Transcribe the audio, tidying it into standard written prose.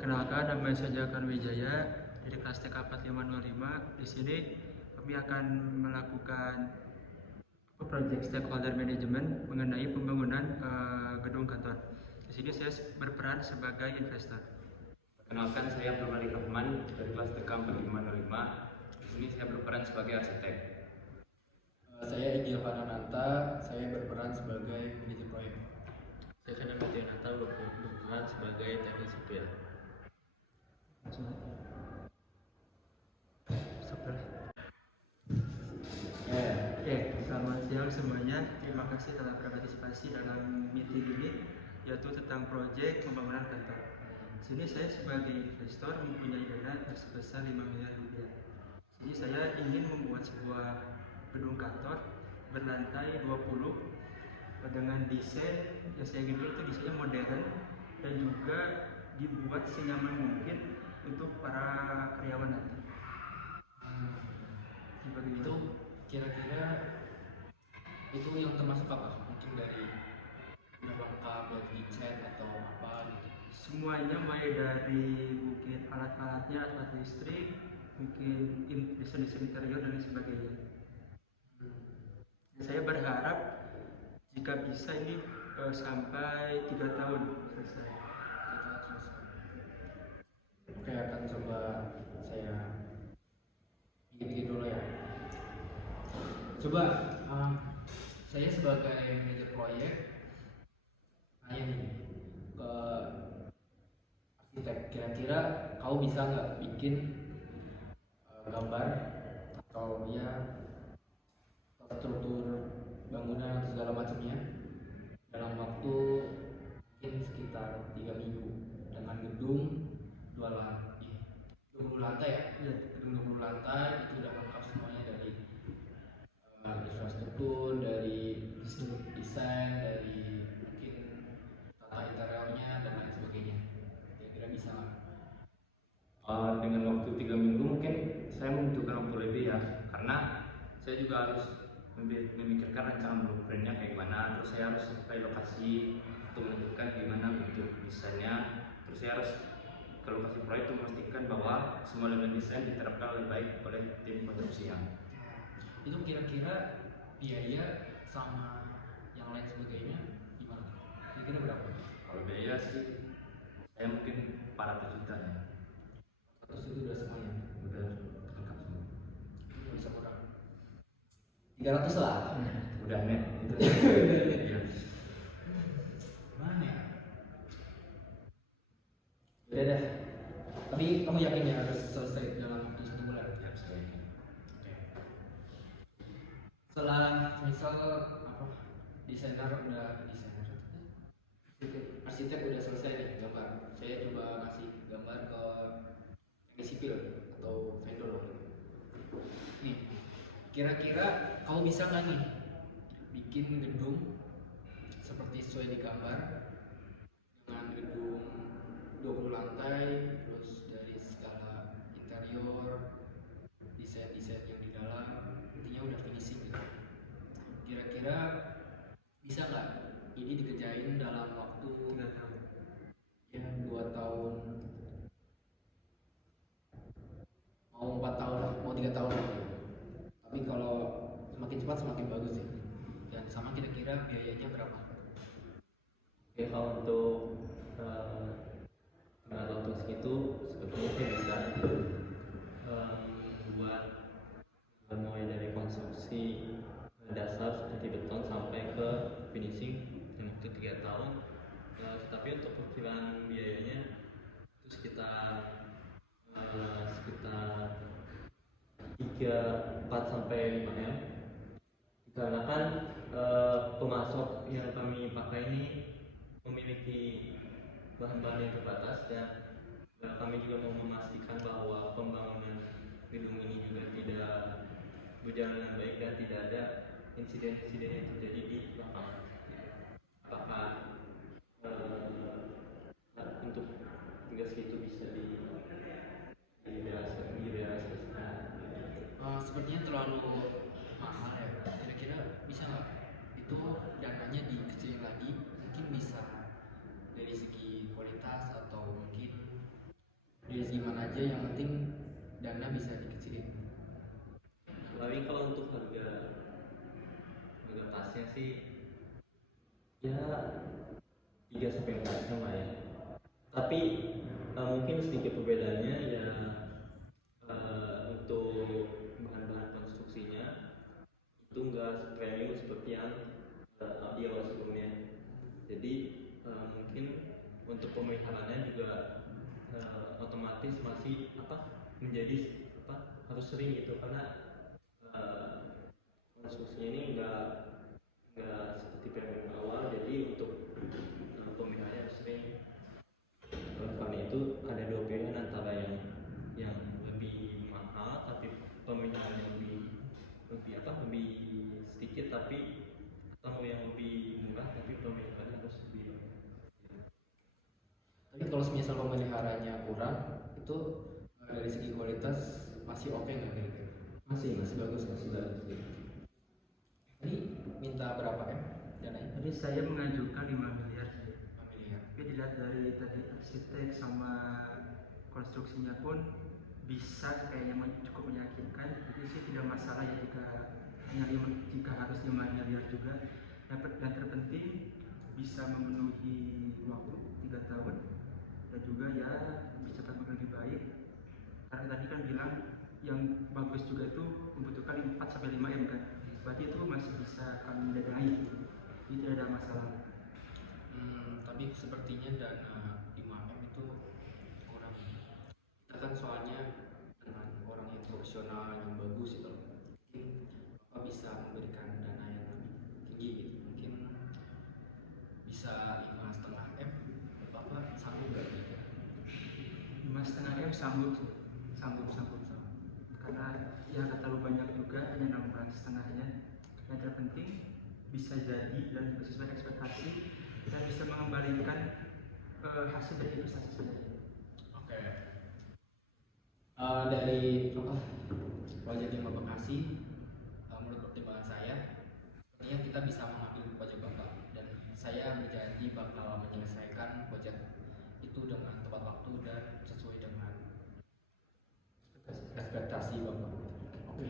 Kenalkan, nama saya Jakan Wijaya dari kelas TK 4505. Di sini kami akan melakukan project stakeholder management mengenai pembangunan gedung kantor. Di sini saya berperan sebagai investor. Kenalkan, saya Pramali Rahman dari kelas TK 4505. Di sini saya berperan sebagai arsitek. Saya Igil Panananta, saya berperan sebagai manajer proyek. Saya Fernando Tionata berperan sebagai teknik sipil. Selamat siang semuanya. Terima kasih telah berpartisipasi dalam meeting ini, yaitu tentang proyek pembangunan kantor. Di sini saya sebagai investor mempunyai dana sebesar 5 miliar rupiah. Jadi saya ingin membuat sebuah gedung kantor berlantai 20 dengan desain yang saya ingin itu desainnya modern dan juga dibuat senyaman mungkin untuk para karyawan nanti. Itu kira-kira itu yang termasuk apa? Mungkin dari udah lengkap dari cat atau apa gitu? Semuanya mulai dari mungkin alat-alatnya, alat listrik, mungkin desain interior dan lain sebagainya. Saya berharap jika bisa ini sampai 3 tahun selesai. Oke, akan coba saya bikin dulu ya. Coba saya sebagai manajer proyek nanya nih ke arsitek, kira-kira kau bisa nggak bikin gambar atau ya struktur bangunan atau segala macamnya dalam waktu mungkin sekitar 3 minggu dengan gedung 20 lantai ya? Iya. Gedung 20 lantai itu udah lengkap semuanya dari infrastruktur, dari desain, dari mungkin tata interiornya dan lain sebagainya. Kira-kira bisa nggak? Dengan waktu 3 minggu mungkin saya membutuhkan waktu lebih ya, karena saya juga harus memikirkan rencana blueprintnya kayak gimana, terus saya harus sampai lokasi untuk menentukan gimana bentuk desainnya, terus saya harus ke lokasi proyek untuk memastikan bahwa semua elemen desain diterapkan lebih baik oleh tim konstruksinya. Itu kira-kira biaya sama yang lain sebagainya gimana? Kira-kira berapa? Kalau biaya sih saya mungkin 400 juta ya. Terus itu udah semuanya? Udah lengkap semua. Nggak bisa kurang 300 lah. Udah net itu. Iya. Mana ya? Udah deh. Tapi kamu yakin ya harus selesai dalam waktu 1 bulan? Ya, saya yakin. Oke. Setelah misal apa desainer arsitek udah selesai nih gambar, saya coba ngasih gambar ke teknik sipil atau vendor nih, kira-kira kamu bisa nggak nih bikin gedung seperti sesuai di gambar dengan gedung 20 lantai, terus dari skala interior, desain-desain yang di dalam, intinya udah finishing gitu. Kira-kira bisa nggak ini dikerjain dalam waktu 3 tahun. ya 2 tahun, mau 4 tahun lah, mau 3 tahun lah. Tapi kalau semakin cepat semakin bagus sih. Dan sama kira-kira biayanya berapa? Oke, kalau untuk dengan waktu segitu sebetulnya saya bisa buat mulai dari konstruksi dasar seperti beton sampai ke finishing dengan waktu 3 tahun. Tapi untuk perkiraan biayanya itu sekitar 4 sampai 5 M. Dikarenakan pemasok yang kami pakai ini memiliki bahan-bahan yang terbatas, dan kami juga mau memastikan bahwa pembangunan gedung ini juga tidak berjalan dengan baik dan tidak ada insiden-insiden yang terjadi di lapangan. Apakah untuk tugas itu bisa direalisasikan? Sepertinya terlalu mahal ya. Kira-kira bisa nggak itu dananya dikecilin lagi? Mungkin bisa dari segi kualitas atau mungkin aja, yang penting dana bisa dikecilin. Tapi kalau untuk harga pasnya sih ya 3 sampai 4 jam lah ya. Tapi mungkin sedikit perbedaannya ya, untuk bahan-bahan konstruksinya itu enggak premium seperti yang di awal sebelumnya. Jadi mungkin untuk pemeliharaannya juga otomatis masih menjadi harus sering gitu, karena konstruksinya ini enggak seperti premium awal. Jadi untuk pemeliharaannya harus sering. Karena itu ada dua pilihan, antara yang lebih mahal tapi pemeliharaannya lebih sedikit, tapi atau yang lebih murah tapi pemeliharaannya harus lebih. Tapi kalau semisal pemeliharanya kurang, itu dari segi kualitas masih oke nggak kira-kira? Masih bagus. Tadi minta berapa M dananya? Jadi saya mengajukan 5 miliar saja. 5 miliar. Tapi dilihat dari tadi arsitek sama konstruksinya pun bisa kayaknya cukup meyakinkan. Jadi sih tidak masalah ya jika harus 5 miliar juga. Dan terpenting bisa memenuhi waktu 3 tahun, dan juga ya bisa tetap lebih baik. Karena tadi kan bilang yang bagus juga itu membutuhkan 4 sampai 5 M kan. Berarti itu masih bisa kami danai. Jadi tidak ada masalah. Tapi sepertinya dana 5M itu kurang. Kita kan soalnya dengan orang yang profesional yang bagus itu, mungkin Bapak bisa memberikan dana yang lebih tinggi gitu. Mungkin bisa 5,5 M. Bapak sanggup nggak gitu? 5,5 M sanggup. Karena ya nggak terlalu banyak juga, hanya 16,5-nya. Yang terpenting bisa jadi dan juga sesuai ekspektasi dan bisa mengembalikan hasil dari investasi saya. Oke. Dari proyek yang Bapak kasih, menurut pertimbangan saya, sepertinya kita bisa mengambil proyek Bapak, dan saya berjanji bakal menyelesaikan proyek itu dengan tepat waktu dan sesuai dengan ekspektasi Bapak. Oke.